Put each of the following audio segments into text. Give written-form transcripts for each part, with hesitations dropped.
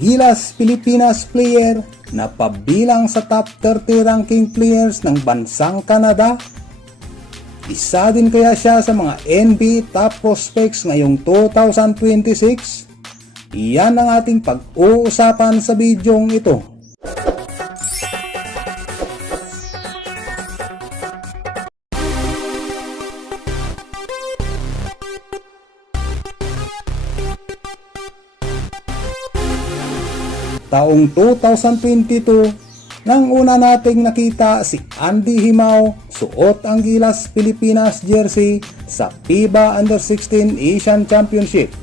Gilas Pilipinas player na pabilang sa top 30 ranking players ng bansang Canada. Isa din kaya siya sa mga NBA top prospects ngayong 2026? Iyan ang ating pag-uusapan sa bidyong ito. Taong 2022, nang una nating nakita si Andy Himao suot ang Gilas Pilipinas jersey sa FIBA Under-16 Asian Championship.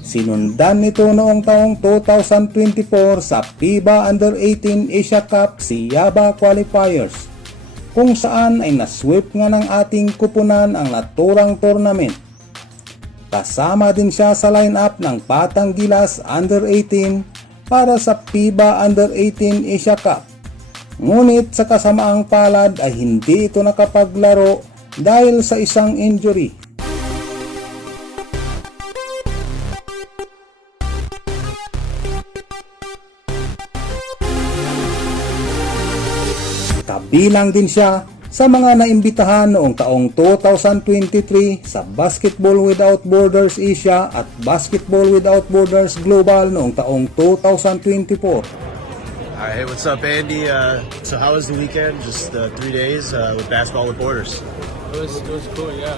Sinundan nito noong taong 2024 sa FIBA Under-18 Asia Cup Siaba Qualifiers, kung saan ay nasweep nga ng ating kupunan ang naturang tournament. Kasama din siya sa lineup ng Batang Gilas Under-18 para sa FIBA Under-18 Asia Cup. Ngunit sa kasamaang palad ay hindi ito nakapaglaro dahil sa isang injury. Kabilang din siya sa mga naimbitahan noong taong 2023 sa Basketball Without Borders Asia at Basketball Without Borders Global noong taong 2024. Hey, what's up, Andy? So how was the weekend? Just 3 days with Basketball with Borders. It was cool, yeah.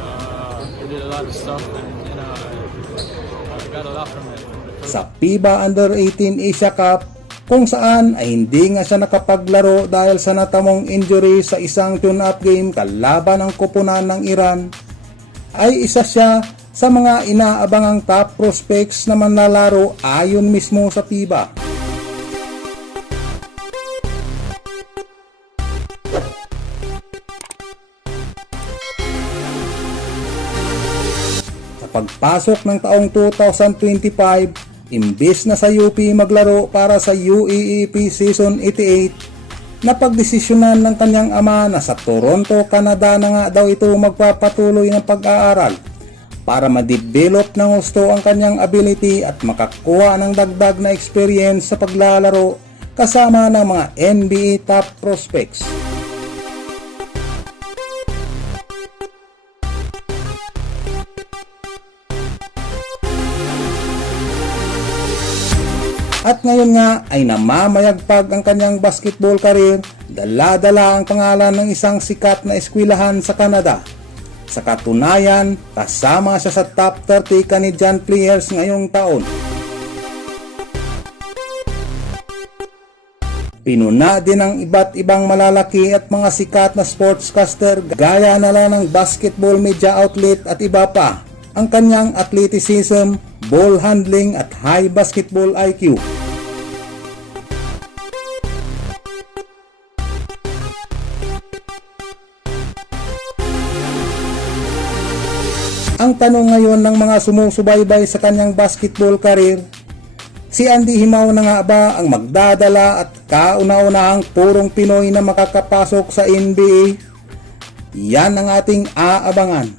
We did a lot of stuff and I got a lot from it. Sa FIBA Under-18 Asia Cup, kung saan ay hindi nga siya nakapaglaro dahil sa natamong injury sa isang tune-up game kalaban ng koponan ng Iran, ay isa siya sa mga inaabangang top prospects na manlalaro ayon mismo sa FIBA. Sa pagpasok ng taong 2025, imbes na sa UP maglaro para sa UEEP Season 88, napagdesisyonan ng kanyang ama na sa Toronto, Canada na nga daw ito magpapatuloy ng pag-aaral para ma-develop ng gusto ang kanyang ability at makakuha ng dagdag na experience sa paglalaro kasama ng mga NBA top prospects. At ngayon nga ay namamayagpag ang kanyang basketball career, dala-dala ang pangalan ng isang sikat na eskwelahan sa Canada. Sa katunayan, kasama siya sa top 30 Canadian players ngayong taon. Pinuna din ng iba't ibang malalaki at mga sikat na sportscaster gaya na lang ng basketball media outlet at iba pa ang kanyang athleticism, ball handling at high basketball IQ. Ang tanong ngayon ng mga sumusubaybay sa kanyang basketball career, si Andy Himao na nga ba ang magdadala at kauna-unahang purong Pinoy na makakapasok sa NBA? Yan ang ating aabangan.